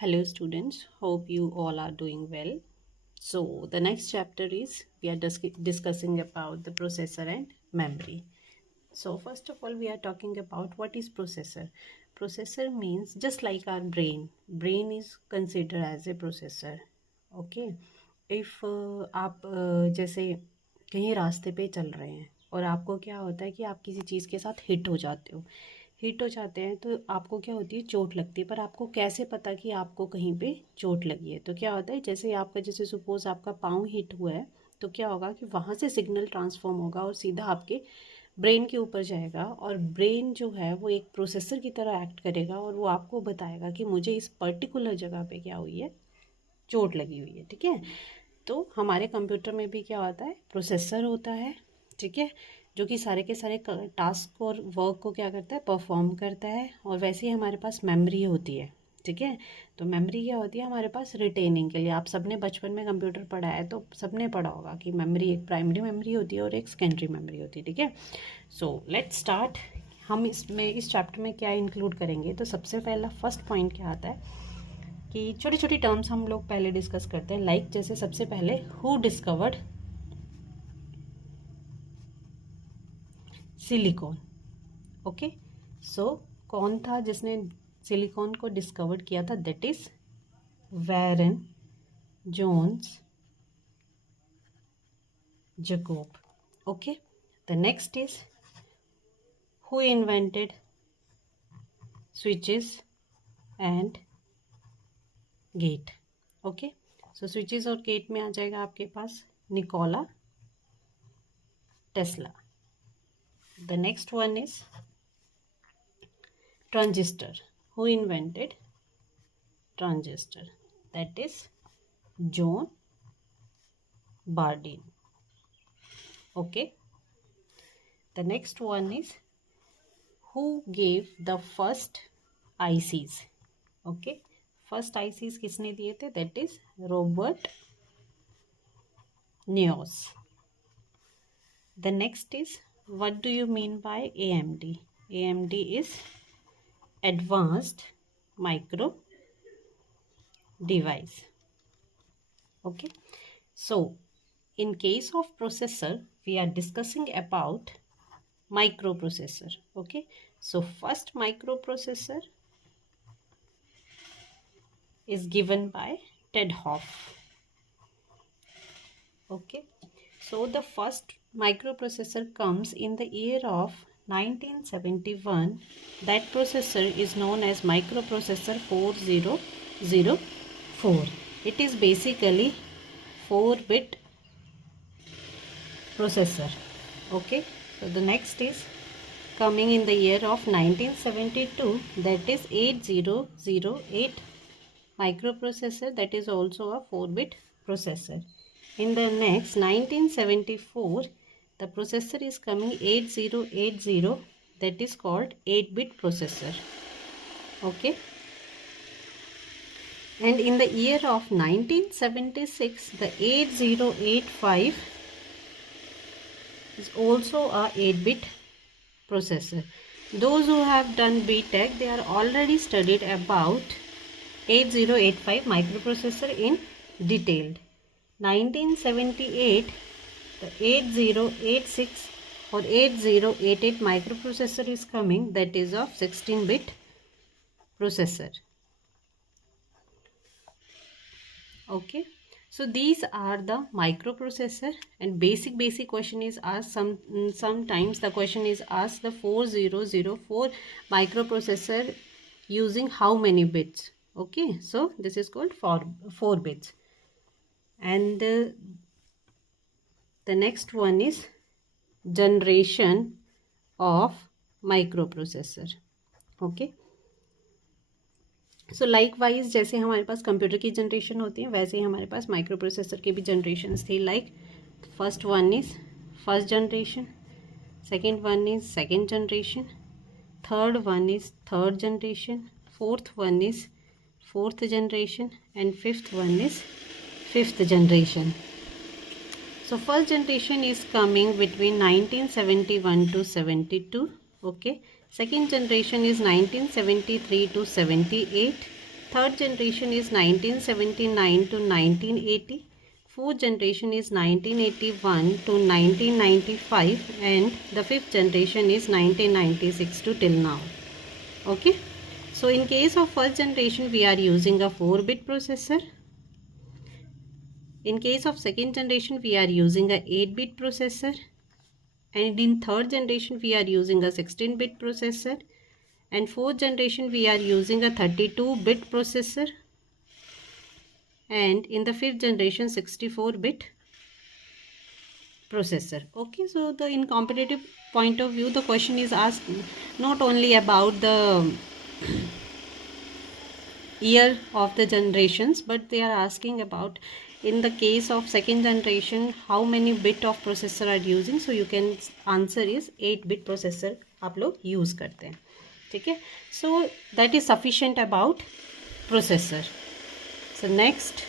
Hello students, hope you all are doing well. So the next chapter is we are discussing about the processor and memory. So first of all we are talking about what is processor. Processor means just like our brain is considered as a processor. Okay, if आप जैसे कहीं रास्ते पे चल रहे हैं और आपको क्या होता है कि आप किसी चीज़ के साथ हिट हो जाते हैं तो आपको क्या होती है, चोट लगती है। पर आपको कैसे पता कि आपको कहीं पे चोट लगी है? तो क्या होता है, जैसे आपका जैसे सपोज आपका पाँव हिट हुआ है तो क्या होगा कि वहाँ से सिग्नल ट्रांसफॉर्म होगा और सीधा आपके ब्रेन के ऊपर जाएगा, और ब्रेन जो है वो एक प्रोसेसर की तरह एक्ट करेगा और वो आपको बताएगा कि मुझे इस पर्टिकुलर जगह पे क्या हुई है, चोट लगी हुई है। ठीक है, तो हमारे कंप्यूटर में भी क्या होता है, प्रोसेसर होता है। ठीक है, जो कि सारे के सारे टास्क और वर्क को क्या करता है, परफॉर्म करता है। और वैसे ही हमारे पास मेमोरी होती है। ठीक है, तो मेमोरी क्या होती है हमारे पास, रिटेनिंग के लिए। आप सबने बचपन में कंप्यूटर पढ़ा है तो सबने पढ़ा होगा कि मेमोरी एक प्राइमरी मेमोरी होती है और एक सेकेंडरी मेमोरी होती है। ठीक है, सो लेट्स स्टार्ट। हम इसमें इस चैप्टर में क्या इंक्लूड करेंगे, तो सबसे पहला फर्स्ट पॉइंट क्या आता है कि छोटी छोटी टर्म्स हम लोग पहले डिस्कस करते हैं। लाइक जैसे सबसे पहले who discovered silicon. Okay, so कौन था जिसने सिलिकॉन को डिस्कवर किया था? That is Baron Jöns Jacob. Okay, the next is who invented switches and gate. Okay, so switches और गेट में आ जाएगा आपके पास Nikola Tesla. The next one is transistor. Who invented transistor? That is John Bardeen. Okay, the next one is who gave the first ICs? Okay, first ICs किसने दिए थे? That is Robert Nios. The next is, what do you mean by AMD? AMD is advanced micro device. Okay, so in case of processor we are discussing about microprocessor. Okay, so first microprocessor is given by Ted Hoff. Okay, so the first microprocessor comes in the year of 1971. That processor is known as microprocessor 4004. It is basically 4-bit processor. Okay, so the next is coming in the year of 1972, that is 8008 microprocessor, that is also a 4-bit processor. In the next 1974, the processor is coming 8080, that is called 8-bit processor. Okay, and in the year of 1976, the 8085 is also a 8-bit processor. Those who have done BTech, they are already studied about 8085 microprocessor in detailed. 1978, the 8086 or 8088 microprocessor is coming, that is of 16-bit processor. Okay, so these are the microprocessor, and basic question is asked. Sometimes the question is asked, the 4004 microprocessor using how many bits? Okay, so this is called 4 bits. And the next one is generation of microprocessor. Okay, so like wise जैसे हमारे पास computer की generation होती है, वैसे ही हमारे पास micro processor की भी generations थी। Like first one is first generation, second one is second generation, third one is third generation, fourth one is fourth generation, and fifth one is fifth generation. So first generation is coming between 1971 to 72. Okay, second generation is 1973 to 78. Third generation is 1979 to 1980. Fourth generation is 1981 to 1995, and the fifth generation is 1996 to till now. Okay, so in case of first generation we are using a 4-bit processor. In case of second generation we are using a 8-bit processor, and in third generation we are using a 16-bit processor, and fourth generation we are using a 32-bit processor, and in the fifth generation 64-bit processor. Okay, so the in competitive point of view, the question is asked not only about the year of the generations, but they are asking about in the case of second generation how many bit of processor are using. So you can answer is 8-bit processor आप लोग use करते हैं. ठीक है, so that is sufficient about processor. So next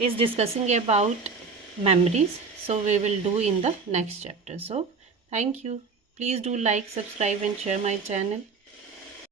is discussing about memories. So we will do in the next chapter. So thank you. Please do like, subscribe and share my channel.